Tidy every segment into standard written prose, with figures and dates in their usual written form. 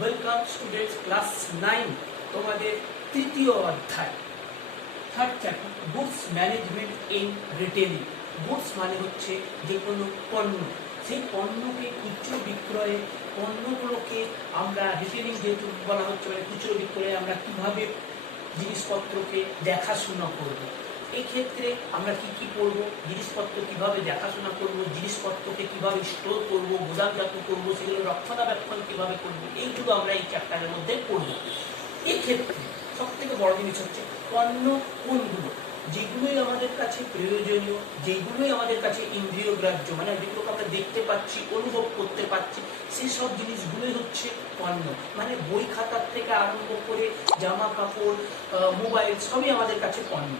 Welcome students, class 9 তোমাদের তৃতীয় অধ্যায়, third chapter, goods management in retailing. Goods মানে হচ্ছে যে কোনো পণ্য, সেই পণ্যকে খুচরো বিক্রয়ে, পণ্যগুলোকে আমরা রিটেলিং যেহেতু বলা হচ্ছে, মানে খুচরো বিক্রয়ে আমরা কিভাবে জিনিসপত্রকে দেখাশোনা করব। এই ক্ষেত্রে আমরা কি কি করব, জিনিসপত্র কিভাবে দেখাশোনা করব, জিনিসপত্রকে কিভাবে স্টোর করব, গোদামজাত করব, সেগুলো রক্ষণাবেক্ষণ কিভাবে করব, এইটুকু আমরা এই চ্যাপ্টারের মধ্যে পড়ব। এই ক্ষেত্রে সব থেকে বড় জিনিস হচ্ছে পণ্য কোনগুলো, যেগুলোই আমাদের কাছে প্রয়োজনীয়, যেগুলোই আমাদের কাছে ইন্দ্রিয়গ্রাহ্য, মানে যেগুলোকে আমরা দেখতে পাচ্ছি, অনুভব করতে পারছি, সেই সব জিনিসগুলোই হচ্ছে পণ্য। মানে বই খাতার থেকে আরম্ভ করে জামা কাপড়, মোবাইল, সবই আমাদের কাছে পণ্য।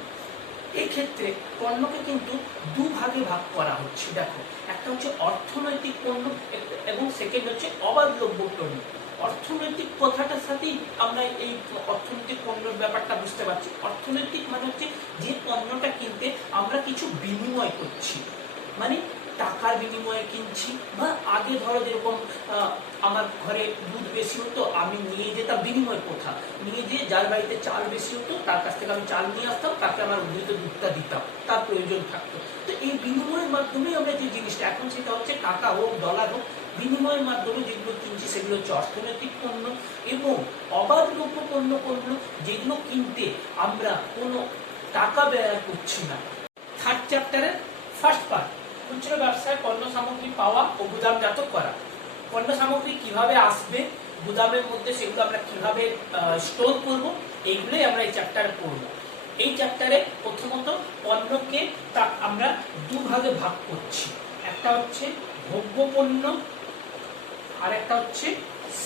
এই ক্ষেত্রে পণ্যকে কিন্তু দুভাগে ভাগ করা হচ্ছে। দেখো, একটা হচ্ছে অর্থনৈতিক পণ্য এবং সেকেন্ড হচ্ছে অবাধলব্য পণ্য। অর্থনৈতিক কথাটার সাথেই আমরা এই অর্থনৈতিক পণ্যের ব্যাপারটা বুঝতে পারছি। অর্থনৈতিক মানে হচ্ছে যে পণ্যটা কিনতে আমরা কিছু বিনিময় করছি, মানে টাকার বিনিময়ে কিনছি। বা আগে ধরো যেরকম আমার ঘরে দুধ বেশি হতো, আমি নিয়ে যেতাম বিনিময় প্রথা, নিয়ে যেয়ে যার বাড়িতে চাল বেশি হতো তার কাছ থেকে আমি চাল নিয়ে আসতাম, তাকে আমার উদ্ধৃত দুধটা দিতাম, তার প্রয়োজন থাকতো। তো এই বিনিময়ের মাধ্যমে আমরা যে জিনিসটা, এখন সেটা হচ্ছে টাকা হোক ডলার হোক, বিনিময়ের মাধ্যমে যেগুলো কিনছি সেগুলো হচ্ছে অর্থনৈতিক পণ্য। এবং অবাধলব্য পণ্য কোনগুলো, যেগুলো কিনতে আমরা কোনো টাকা ব্যয় করছি না। থার্ড চ্যাপ্টারের ফার্স্ট পার্ট, খুচরো ব্যবসায় পণ্য সামগ্রী পাওয়া ও গুদামজাত করা। পণ্য সামগ্রী কিভাবে আসবে গুদামের মধ্যে, সেগুলো আমরা কিভাবে স্টোর করব, এইগুলোই আমরা এই চ্যাপ্টারে পড়ব। এই চ্যাপ্টারে প্রথমত পণ্যকে আমরা দুভাগে ভাগ করছি। একটা হচ্ছে ভোগ্য পণ্য আর একটা হচ্ছে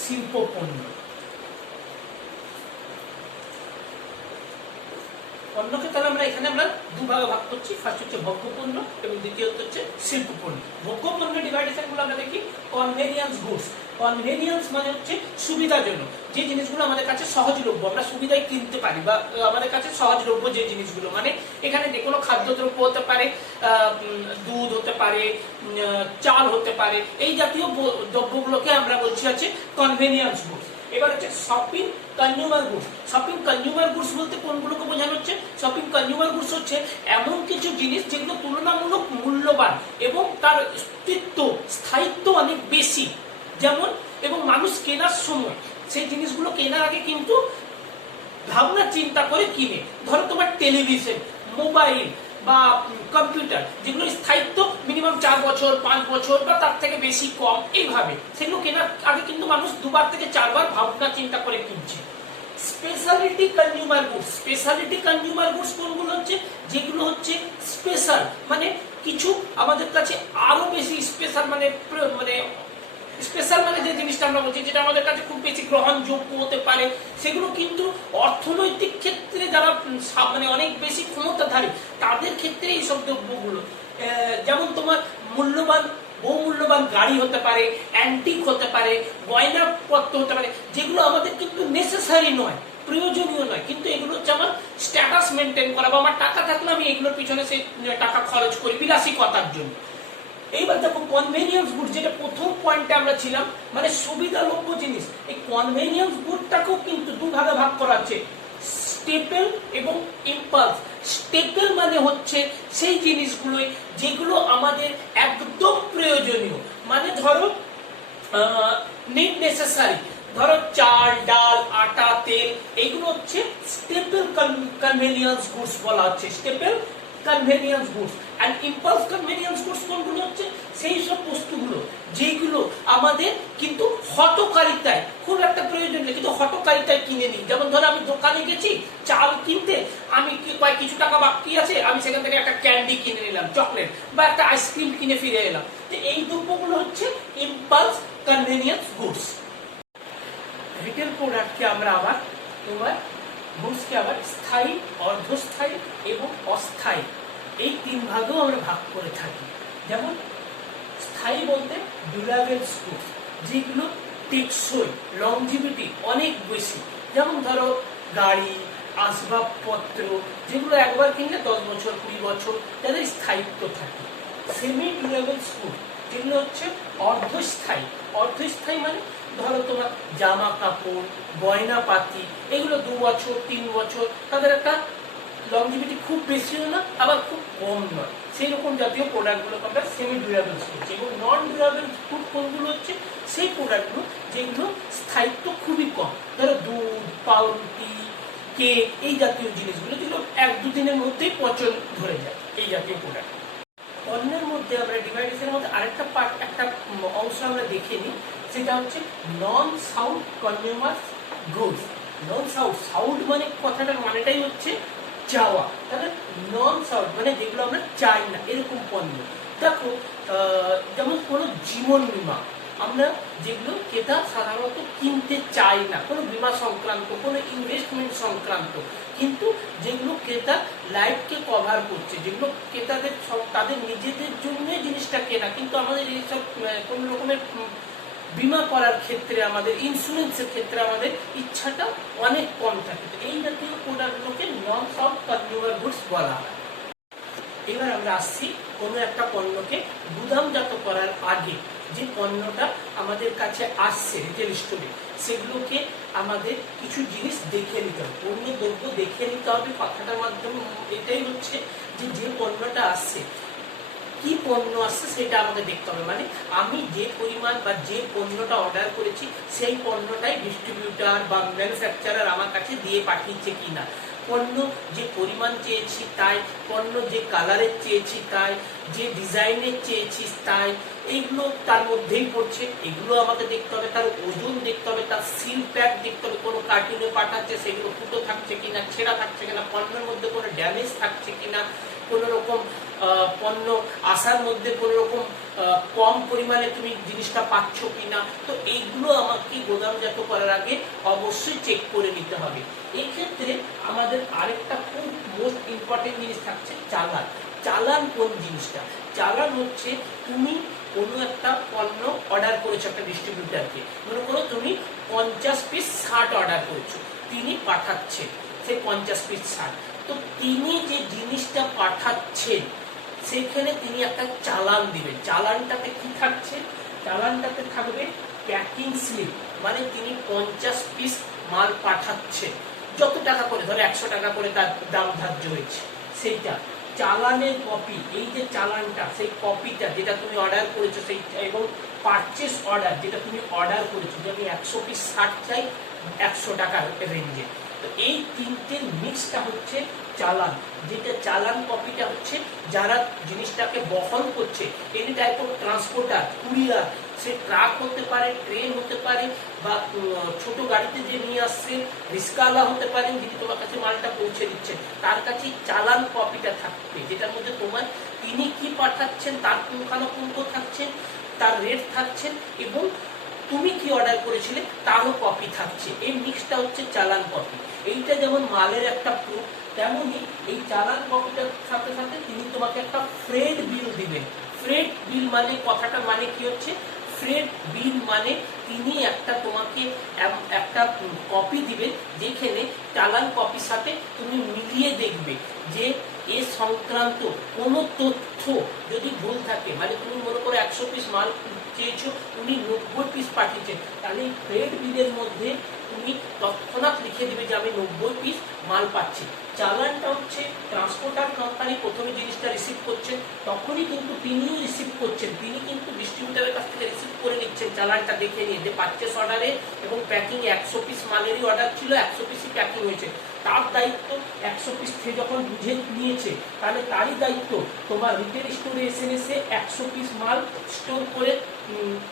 শিল্প পণ্য। পণ্যকে তাহলে আমরা এখানে দুভাগে ভাগ করছি। ফার্স্ট হচ্ছে ভোগ্য পণ্য এবং দ্বিতীয়ত হচ্ছে শিল্প পণ্য। ভোগ্য পণ্য ডিভাইডেশন গুলো আমরা দেখি। কনভেনিয়েন্স গুডস, কনভেনিয়েন্স মানে হচ্ছে সুবিধাজনক, যে জিনিসগুলো আমাদের কাছে সহজলভ্য, আমরা সুবিধায় কিনতে পারি, বা আমাদের কাছে সহজলভ্য যে জিনিসগুলো, মানে এখানে যে কোনো খাদ্যদ্রব্য হতে পারে, দুধ হতে পারে, চাল হতে পারে, এই জাতীয় দ্রব্যগুলোকে আমরা বলছি আছে কনভেনিয়েন্স গুডস। এবার হচ্ছে shopping consumer goods. Shopping consumer goods বলতে কোনগুলোকে বোঝানো হচ্ছে? শপিং কনজিউমার গুডস হচ্ছে এমন কিছু জিনিস যেগুলো তুলনামূলক মূল্যবান এবং তার অস্তিত্ব, স্থায়িত্ব অনেক বেশি, যেমন, এবং মানুষ কেনার সময় সেই জিনিসগুলো কেনার আগে কিন্তু ভাবনা চিন্তা করে কিনে। ধরো তোমার টেলিভিশন, মোবাইল বা কম্পিউটার, যেগুলো স্থায়িত্ব মিনিমাম 4 বছর 5 বছর বা তার থেকে বেশি কম, এইভাবে সেগুলো কেনার আগে কিন্তু মানুষ 2 বার থেকে 4 বার ভাবনা চিন্তা করে কিনছে। Speciality consumer goods, speciality consumer goods কোনগুলো হচ্ছে? যেগুলো হচ্ছে স্পেশাল, মানে কিছু আমাদের কাছে আরো বেশি স্পেশাল, মানে স্পেশাল মানে যে জিনিসটা আমরা বলছি, যেটা আমাদের কাছে খুব বেশি গ্রহণযোগ্য হতে পারে, সেগুলো কিন্তু অর্থনৈতিক ক্ষেত্রে যারা মানে অনেক বেশি ক্ষমতাধারী, তাদের ক্ষেত্রে এই সব দ্রব্যগুলো, যেমন তোমার মূল্যবান, বহুমূল্যবান গাড়ি হতে পারে, অ্যান্টিক হতে পারে, গয়নাপত্র হতে পারে, যেগুলো আমাদের কিন্তু নেসেসারি নয়, প্রয়োজনীয় নয়, কিন্তু এগুলো হচ্ছে আমার স্ট্যাটাস মেনটেন করা, বা আমার টাকা থাকলে আমি এগুলোর পিছনে সেই টাকা খরচ করি বিলাসিকতার জন্য। এইবার দেখো কনভেনিয়েন্স গুড, যেটা প্রথম পয়েন্টে আমরা ছিলাম, মানে সুবিধালভ্য জিনিস। এই কনভেনিয়েন্স গুডটাকেও কিন্তু দুভাগে ভাগ করা আছে, স্টেপল এবং ইম্পালস। স্টেপল মানে হচ্ছে সেই জিনিসগুলোই যেগুলো আমাদের একদম প্রয়োজনীয়, মানে ধরো নিড নেসেসারি, ধরো চাল ডাল আটা তেল, এইগুলো হচ্ছে স্টেপল কনভেনিয়েন্স গুডস বলা হচ্ছে, staple convenience goods. And impulse convenience goods কোনগুলো হচ্ছে? সেই সব বস্তুগুলো যেগুলো আমাদের কিন্তু হঠকারিতায়, খুব একটা প্রয়োজন নেই কিন্তু হঠকারিতায় কিনে নিই। যেমন ধরো আমি দোকানে গেছি চাল কিনতে, আমি কিছু টাকা বাকি আছে, আমি সেখান থেকে একটা ক্যান্ডি কিনে নিলাম, চকলেট বা একটা আইসক্রিম কিনে ফিরে এলাম। তো এই দ্রব্যগুলো হচ্ছে ইম্পালস কনভেনিয়েন্স গুডস। রিটেল প্রোডাক্টকে আমরা আবার গুডসকে আবার স্থায়ী, অর্ধস্থায়ী এবং অস্থায়ী, এই 3 ভাগেও আমরা ভাগ করে থাকি। যেমন স্থায়ী বলতে ডিউরেবল গুডস, যেগুলো টেকসই, লংজিভিটি অনেক বেশি, যেমন ধরো গাড়ি, আসবাবপত্র, যেগুলো একবার কিনলে 10 বছর 20 বছর তাদের স্থায়িত্ব থাকে। সেমি ডিউরেবল গুডস, যেগুলো হচ্ছে অর্ধস্থায়ী। অর্ধস্থায়ী মানে ধরো তোমার জামা কাপড়, গয়নাপাতি, এগুলো 2 বছর 3 বছর, তাদের একটা লংজিভিটি খুব বেশিও না আবার খুব কম নয়, সেই রকম জাতীয় প্রোডাক্টগুলোকে আমরা সেমি ডিউরেবলস বলছি। এবং নন ডিউরেবল ফুড কোনগুলো হচ্ছে সেই প্রোডাক্টগুলো যেগুলো স্থায়িত্ব খুবই কম, ধরো দুধ, পাউরুটি, কেক, এই জাতীয় জিনিসগুলো যেগুলো 1-2 দিনের মধ্যেই পচন ধরে যায়, এই জাতীয় প্রোডাক্ট। পণ্যের মধ্যে আমরা ডিভাইডেশনের মধ্যে আরেকটা পার্ট, একটা অংশ আমরা দেখে নিই, সেটা হচ্ছে নন সাউন্ড কনজিউমার গুডস। নন সাউন্ড, সাউন্ড মানে কথাটার মানেটাই হচ্ছে চাওয়া, তাহলে নন সাউন্ড মানে যেগুলো আমরা চাই না এরকম পণ্য। দেখো যেমন কোনো জীবন বীমা, আমরা যেগুলো ক্রেতা সাধারণত কিনতে চাই না, কোনো বীমা সংক্রান্ত, কোনো ইনভেস্টমেন্ট সংক্রান্ত, কিন্তু যেগুলো ক্রেতা লাইফকে কভার করছে, যেগুলো ক্রেতাদের তাদের নিজেদের জন্য জিনিসটা কেনা, কিন্তু আমাদের এইসব কোনো রকমের বিমা করার ক্ষেত্রে, আমাদের ইন্স্যুরেন্সের ক্ষেত্রে আমাদের ইচ্ছাটা অনেক কম থাকে। এই জাতীয় প্রোডাক্টগুলোকে নন সাউন্ড কনজিউমার গুডস বলা হয়। এবার আমরা আসছি কোনো একটা পণ্যকে গুদামজাত করার আগে যে পণ্যটা আমাদের কাছে আসছে রিটেল স্টোরে, সেগুলোকে আমাদের কিছু জিনিস দেখে নিতে হবে, পণ্য দ্রব্য দেখে নিতে হবে। কথাটার মাধ্যমে এটাই হচ্ছে যে যে পণ্যটা আসছে, কি পণ্য আসছে সেটা আমাকে দেখতে হবে। মানে আমি যে পরিমাণ বা যে পণ্যটা অর্ডার করেছি সেই পণ্যটাই ডিস্ট্রিবিউটার বা ম্যানুফ্যাকচারার আমার কাছে দিয়ে পাঠিয়েছে কিনা, পণ্য যে পরিমাণ চেয়েছি তাই, পণ্য যে কালারের চেয়েছি তাই, যে ডিজাইনের চেয়েছি তাই, এইগুলো তার মধ্যেই পড়ছে, এগুলো আমাকে দেখতে হবে। তার ওজন দেখতে হবে, তার সিল প্যাক দেখতে হবে, কোনো কার্টুনে পাঠাচ্ছে সেগুলো ফুটো থাকছে কিনা, ছেঁড়া থাকছে কিনা, পণ্যের মধ্যে কোনো ড্যামেজ থাকছে কিনা, কোনো রকম পণ্য আসার মধ্যে কোনো রকম কম পরিমাণে তুমি জিনিসটা পাচ্ছ কিনা। তো এইগুলো আমাকে গোদামজাত করার আগে অবশ্যই চেক করে নিতে হবে। এক্ষেত্রে আমাদের আরেকটা খুব মোস্ট ইম্পর্টেন্ট জিনিস থাকছে চালান। চালান কোন জিনিসটা? চালান হচ্ছে তুমি কোনো একটা পণ্য অর্ডার করেছো একটা ডিস্ট্রিবিউটারকে, মনে করো তুমি 50 পিস শার্ট অর্ডার করেছো, তিনি পাঠাচ্ছেন সেই 50 পিস শার্ট। তো তিনি যে জিনিসটা পাঠাচ্ছেন সেখানে তিনি একটা চালান দিবেন। চালানটাতে কি থাকছে? চালানটাতে থাকবে প্যাকিং স্লিপ, মানে তিনি 50 পিস মাল পাঠাচ্ছেন, যত টাকা করে, ধরো 100 টাকা করে তার দাম ধার্য হয়েছে, সেইটা চালানের কপি। এই যে চালানটা, সেই কপিটা যেটা তুমি অর্ডার করেছো সেই, এবং পারচেস অর্ডার যেটা তুমি অর্ডার করেছো, যে আমি 100 পিস শার্ট চাই 100 টাকার রেঞ্জে, তো এই তিনটে মিক্সটা হচ্ছে চালান। যেটা চালান কপিটা হচ্ছে যারা জিনিসটাকে বহন করছে, any type of transporter, courier, say truck হতে পারে, ট্রেন হতে পারে, বা ছোট গাড়িতে যে নিয়ে আসছে রিস্কাওয়ালা হতে পারেন, যিনি তোমার কাছে মালটা পৌঁছে দিচ্ছেন, তার কাছে চালান কপিটা থাকবে, যেটার মধ্যে তোমার তিনি কি পাঠাচ্ছেন তার পুঙ্খানুপুঙ্খ থাকছেন, তার রেট থাকছেন, এবং তুমি কি অর্ডার করেছিলে তারও কপি থাকছে। এই মিক্সটা হচ্ছে চালান কপি। এইটা যেমন মালের একটা প্রুফ, তেমনি এই চালান কপিটার সাথে সাথে তিনি তোমাকে একটা ফ্রেড বিল দিবেন। ফ্রেড বিল মানে, কথাটা মানে কি হচ্ছে, ফ্রেড বিল মানে তিনি একটা তোমাকে একটা কপি দিবেন, যেখানে চালান কপির সাথে তুমি মিলিয়ে দেখবে যে এ সংক্রান্ত কোনো তথ্য যদি ভুল থাকে, মানে তুমি মনে করো 100 পিস মাল চেয়েছো, উনি 90 পিস পাঠিয়েছেন, তাহলে এই ফ্রেড বিলের মধ্যে তুমি তৎক্ষণাৎ লিখে দিবে যে আমি 90 পিস মাল পাচ্ছি। চালানটা হচ্ছে ট্রান্সপোর্টার কোম্পানি প্রথমে জিনিসটা রিসিভ করছেন, তখনই কিন্তু তিনিও রিসিভ করছেন, তিনি কিন্তু ডিস্ট্রিবিউটারের কাছ থেকে রিসিভ করে নিচ্ছেন চালানটা দেখে নিয়ে, যে পারচেস অর্ডারে এবং প্যাকিং 100 পিস মালেরই অর্ডার ছিল, 100 পিসই প্যাকিং হয়েছে, তার দায়িত্ব 100 পিস থেকে যখন বুঝে নিয়েছে, তাহলে তারই দায়িত্ব তোমার রিটেল স্টোরে এসে 100 পিস মাল স্টোর করে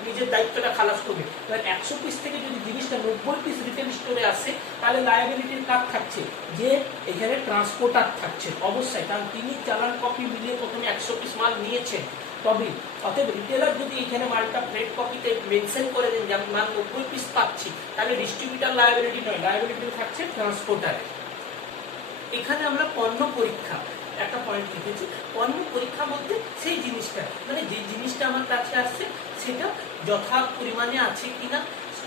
নিজের দায়িত্বটা খালাস করবে। এবার 100 পিস থেকে যদি জিনিসটা 90 পিস রিটেল স্টোরে আসে, তাহলে লায়াবিলিটির কার্ড থাকছে, যে এখানে ট্রান্সপোর্টার থাকছে অবশ্যই, কারণ তিনি চালান কপি মিলিয়ে প্রথমে 100 পিস মাল নিয়েছেন। তবে অতএব রিটেলার যদি এখানে মালটা ফ্রেড কপিতে মেনশন করে দেন যে আমি মাল 90 পিস পাচ্ছি, তাহলে ডিস্ট্রিবিউটার লায়াবিলিটি নয়, লায়াবিলিটি থাকছে ট্রান্সপোর্টারে। এখানে আমরা পণ্য পরীক্ষা একটা পয়েন্ট লিখেছি। পণ্য পরীক্ষা বলতে সেই জিনিসটা, মানে যে জিনিসটা আমার কাছে আসছে সেটা যথা পরিমাণে আছে কিনা,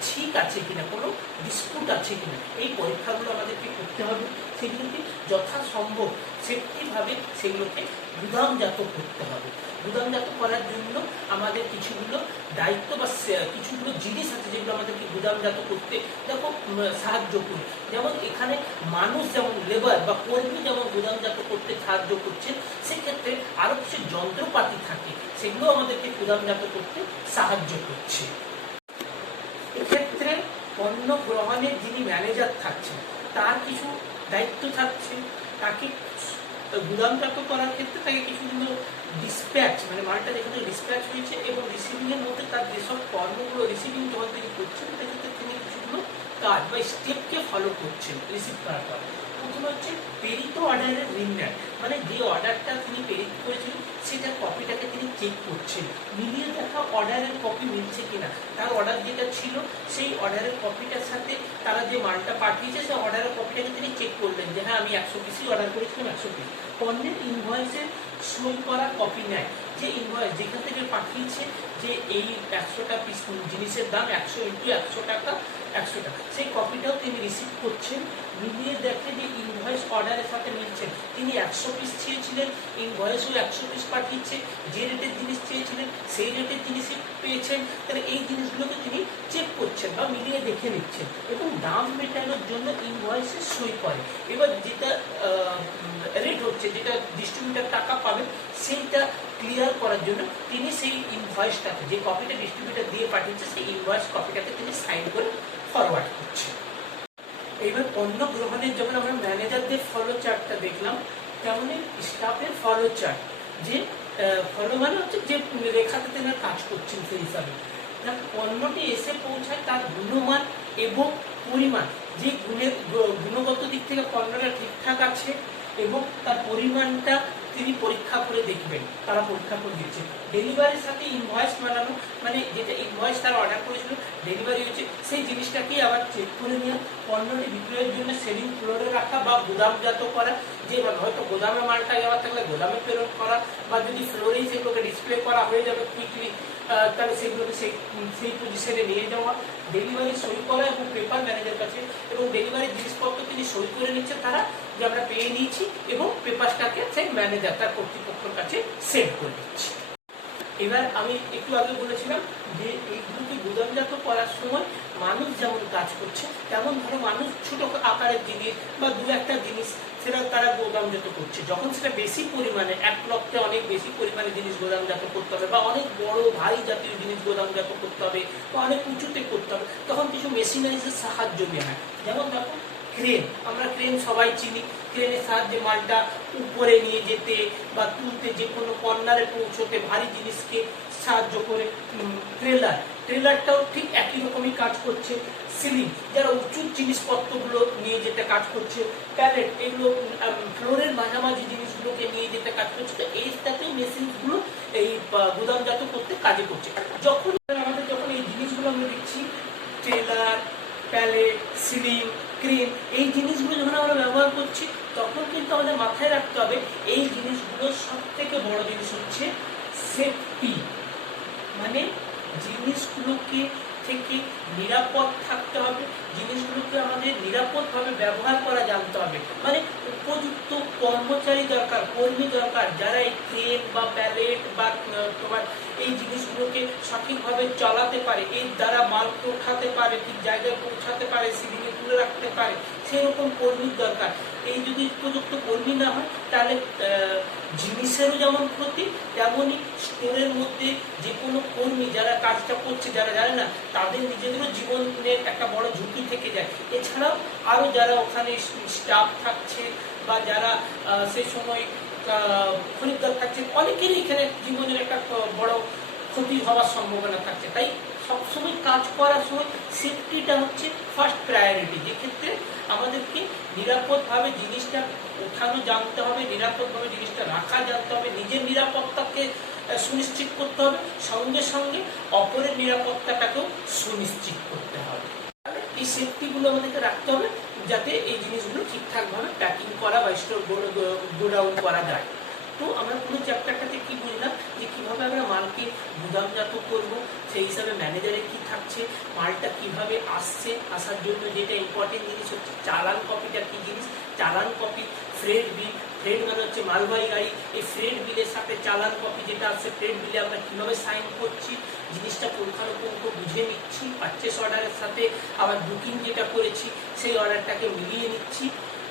ঠিক আছে কিনা, কোনো ডিসপুট আছে কিনা, এই পরীক্ষাগুলো আমাদেরকে করতে হবে। সেগুলোকে যথাসম্ভব সেফটিভাবে সেগুলোকে গুদামজাত করতে হবে। গুদামজাত করার জন্য আমাদের কিছুগুলো দায়িত্ব বা কিছুগুলো জিনিস আছে যেগুলো আমাদেরকে গুদামজাত করতে দেখো সাহায্য করে। যেমন এখানে মানুষ যেমন লেবার বা কর্মী যেমন গুদামজাত করতে সাহায্য করছেন, সেক্ষেত্রে আরও কিছু যন্ত্রপাতি থাকে সেগুলো আমাদেরকে গুদামজাত করতে সাহায্য করছে। এক্ষেত্রে পণ্য গ্রহণের যিনি ম্যানেজার থাকছেন তার কিছু দায়িত্ব থাকছে। তাকে গুদামজাত করার ক্ষেত্রে তাকে কিছুগুলো ডিসপ্যাচ, মানে মালটা যেখানে ডিসপ্যাচ হয়েছে এবং রিসিভিং এর মধ্যে তার যেসব কর্মগুলো রিসিভিং যখন তিনি করছেন সেক্ষেত্রে তিনি কিছুগুলো কাজ বা স্টেপকে ফলো করছেন রিসিভ করার পর। প্রথমে হচ্ছে প্রেরিত অর্ডারের রিন্ডার, মানে যে অর্ডারটা তিনি প্রেরিত করেছিলেন সেটার কপিটাকে তিনি চেক করছেন, মিলিয়ে দেখা অর্ডারের কপি মিলছে কিনা। তার অর্ডার যেটা ছিল সেই অর্ডারের কপিটার সাথে তারা যে মালটা পাঠিয়েছে সেই অর্ডারের কপিটাকে তিনি চেক করলেন যে হ্যাঁ আমি 100 পিসই অর্ডার করেছিলাম, 100 পিস। পণ্যের ইনভয়েসের সই করা কপি নেয়, যে ইনভয়েস যেখান থেকে পাঠিয়েছে যে এই 100টা পিস জিনিসের দাম 100 × 100 টাকা, 100 টাকা, সেই কপিটাও তিনি রিসিভ করছেন। মিলিয়ে দেখে যে ইনভয়েস অর্ডারের সাথে মিলছে। তিনি 100 পিস চেয়েছিলেন, ইনভয়েসও 100 পিস পাঠিয়েছে, যে রেটের জিনিস চেয়েছিলেন সেই রেটের জিনিসই পেয়েছেন। তাহলে এই জিনিসগুলোকে তিনি চেক করছেন বা মিলিয়ে দেখে নিচ্ছেন এবং দাম মেটানোর জন্য ইনভয়েসে সই করে। এবার যেটা রেট হচ্ছে, যেটা ডিস্ট্রিবিউটার টাকা পাবেন, সেইটা ক্লিয়ার করার জন্য তিনি সেই ইনভয়েসটাকে, যে কপিটা ডিস্ট্রিবিউটার দিয়ে পাঠিয়েছে সেই ইনভয়েস কপিটাকে তিনি সাইন করে ফরওয়ার্ড করছেন। এইবার পণ্য গ্রহণের যখন আমরা ম্যানেজারদের ফলো চার্টটা দেখলাম, তেমনি স্টাফের ফলো চার্ট, যে ফলো মানে হচ্ছে যে রেখাতে তেনারা কাজ করছেন সেই হিসাবে পণ্যটি এসে পৌঁছায় তার গুণমান এবং পরিমাণ, যে গুণগত দিক থেকে পণ্যটা ঠিকঠাক আছে এবং তার পরিমাণটা তিনি পরীক্ষা করে দেখবেন, তারা পরীক্ষা করে দিচ্ছে। ডেলিভারির সাথে ইনভয়েস বানানো, মানে যেটা ইনভয়েস তারা অর্ডার করেছিল ডেলিভারি হচ্ছে সেই জিনিসটাকেই আবার চেক করে নেওয়া। পণ্যটি বিক্রয়ের জন্য সেলিং ফ্লোরে রাখা বা গুদামজাত করা, যে হয়তো গোদামে মালটা যাওয়ার থাকলে গোদামে প্রেরণ করা, বা যদি ফ্লোরেই সেগুলোকে ডিসপ্লে করা হয়ে যাবে কুইকলি, তাহলে সেগুলোকে সেই পজিশনে নিয়ে যাওয়া। ডেলিভারি সই করা এবং পেপার ম্যানেজার কাছে, এবং ডেলিভারির জিনিসপত্র তিনি সই করে নিচ্ছে তারা যে আমরা পেয়ে নিয়েছি, এবং পেপারটাকে সেই ম্যানেজার তার কর্তৃপক্ষের কাছে সেন্ড করে দিচ্ছি। এবার আমি একটু আগে বলেছিলাম যে এইগুলোকে গুদামজাত করার সময় মানুষ যেমন কাজ করছে, তেমন ধরো মানুষ ছোট আকারের জিনিস বা দু একটা জিনিস সেটা তারা গোদামজাত করছে। যখন সেটা বেশি পরিমাণে, এক লক্ষে অনেক বেশি পরিমাণে জিনিস গোদামজাত করতে হবে, বা অনেক বড় ভারী জাতীয় জিনিস গোদামজাত করতে হবে, বা অনেক উঁচুতে করতে হবে, তখন কিছু মেশিনারিজের সাহায্য নেওয়া হয়। যেমন দেখো ক্রেন, আমরা ক্রেন সবাই চিনি, ক্রেনের সাহায্যে মালটা উপরে নিয়ে যেতে বা তুলতে, যে কোনো কর্নারে পৌঁছতে ভারী জিনিসকে সাহায্য করে। ট্রেলারটাও ঠিক একই রকমই কাজ করছে। সিলিং, যারা উঁচু জিনিসপত্রগুলো নিয়ে যেতে কাজ করছে। প্যালেট, এগুলো ফ্লোরের মাঝামাঝি জিনিসগুলোকে নিয়ে যেতে কাজ করছে। তো এই টাইপের মেশিনগুলো এই গুদামজাত করতে কাজে করছে। যখন এই জিনিসগুলো আমরা দেখছি, ট্রেলার, প্যালেট, সিলিং, ক্রেন, এই জিনিসগুলো যখন আমরা ব্যবহার করছি, তখন কিন্তু আমাদের মাথায় রাখতে হবে এই জিনিসগুলোর সব থেকে বড় জিনিস হচ্ছে সেফটি, মানে জিনিসগুলোকে থেকে নিরাপদ থাকতে হবে, জিনিসগুলোকে আমাদের নিরাপদভাবে ব্যবহার করা জানতে হবে। মানে উপযুক্ত কর্মচারী দরকার, কর্মী দরকার, যারা এই ক্রেন বা প্যালেট বা তোমার এই জিনিসগুলোকে সঠিকভাবে চালাতে পারে, এই দ্বারা মাল উঠাতে পারে, ঠিক জায়গায় পৌঁছাতে পারে, সিলিংয়ে তুলে রাখতে পারে, সেরকম কর্মীর দরকার। এই যদি উপযুক্ত কর্মী না হয়, তাহলে জিনিসেরও যেমন ক্ষতি, তেমনই স্টোরের মধ্যে যে কোনো কর্মী যারা কাজটা করছে, যারা জানে না, তাদের নিজেদেরও জীবনের একটা বড় ঝুঁকি থেকে যায়। এছাড়াও আরও যারা ওখানে স্টাফ থাকছে বা যারা সেই সময় খরিদ্দার থাকছে, অনেকেরই এখানে জীবনের একটা বড় ক্ষতি হওয়ার সম্ভাবনা থাকছে। তাই সবসময় কাজ করার সময় সেফটিটা হচ্ছে ফার্স্ট প্রায়োরিটি, যেক্ষেত্রে আমাদেরকে নিরাপদভাবে জিনিসটা ওঠানো জানতে হবে, নিরাপদভাবে জিনিসটা রাখা জানতে হবে, নিজের নিরাপত্তাকে সুনিশ্চিত করতে হবে, সঙ্গে সঙ্গে অপরের নিরাপত্তাটাকেও সুনিশ্চিত করতে হবে। এই সেফটিগুলো আমাদেরকে রাখতে হবে যাতে এই জিনিসগুলো ঠিকঠাকভাবে প্যাকিং করা বা স্টোর গোডাউন করা যায়। তো আমরা পুরো চ্যাপ্টারটাতে কি বুঝলাম যে কিভাবে আমরা মালকে গুদামজাত করব, সেই হিসাবে ম্যানেজারের কি থাকছে, মালটা কিভাবে আসছে, আসার জন্য যেটা ইম্পর্টেন্ট জিনিস হচ্ছে চালান কপিটা কি জিনিস, চালান কপি, ফ্রেড বিল, ফ্রেড মানে হচ্ছে মালবাহী গাড়ি, এই ফ্রেড বিলের সাথে চালান কপি যেটা আছে, ফ্রেড বিলে আমরা কিভাবে সাইন করছি, জিনিসটা পুঙ্খানুপুঙ্খ বুঝে নিচ্ছি, পারচেস অর্ডারের সাথে আবার বুকিং যেটা করেছি সেই অর্ডারটাকে মিলিয়ে নিচ্ছি,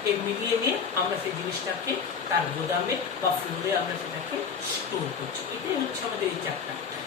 এই মিলিয়ে নিয়ে আমরা সেই জিনিসটাকে তার গোদামে বা ফ্লোরে আমরা সেটাকে স্টোর করছি। এটাই হচ্ছে আমাদের এই চ্যাপ্টারটা।